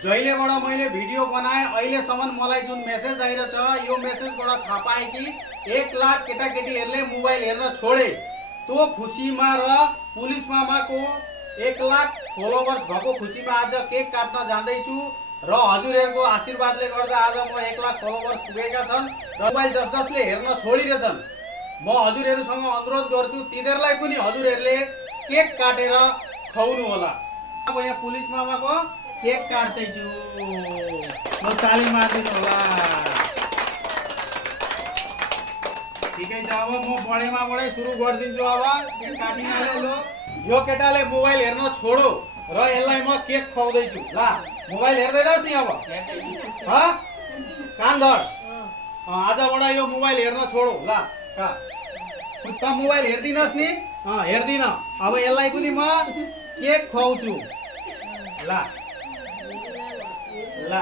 जहिलेबाट मैले भिडियो बनाएँ अहिलेसम्म मलाई जुन मेसेज आइरहेछ यो मेसेजबाट थाहा पाएँ कि 1 लाख केटाकेटीहरूले मोबाइल हेर्न छोडे। त्यो खुसीमा र पुलिस मामाको 1 लाख फलोवर्स भएको खुसीमा आज केक काट्न जाँदैछु र हजुरहरूको आशीर्वादले गर्दा आज म 1 लाख फलोवर्स पुगेका छन् र मोबाइल जसले हेर्न छोडिरहेछन् म हजुरहरूसँग अनुरोध गर्छु तिनीहरूलाई पनि हजुरहरूले केक काटेर खुवाउनु होला। अब यहाँ पुलिस मामाको केक काट्दैछु, म ताली मार्दिनु होला। ठिकै छ, अब म बढेमाबाटै सुरु गरिदिन्छु। अब केक काटिहाले लो। यो केटाले मोबाइल हेर्न छोडो र यसलाई म केक खुवाउँदैछु। ल मोबाइल हेर्दैनस् नि अब, कान धर। आजबाट यो मोबाइल हेर्न छोडो। ल त मोबाइल हेर्दिनस् नि? हेर्दिन। अब यसलाई पनि म केक खुवाउँछु। ल ल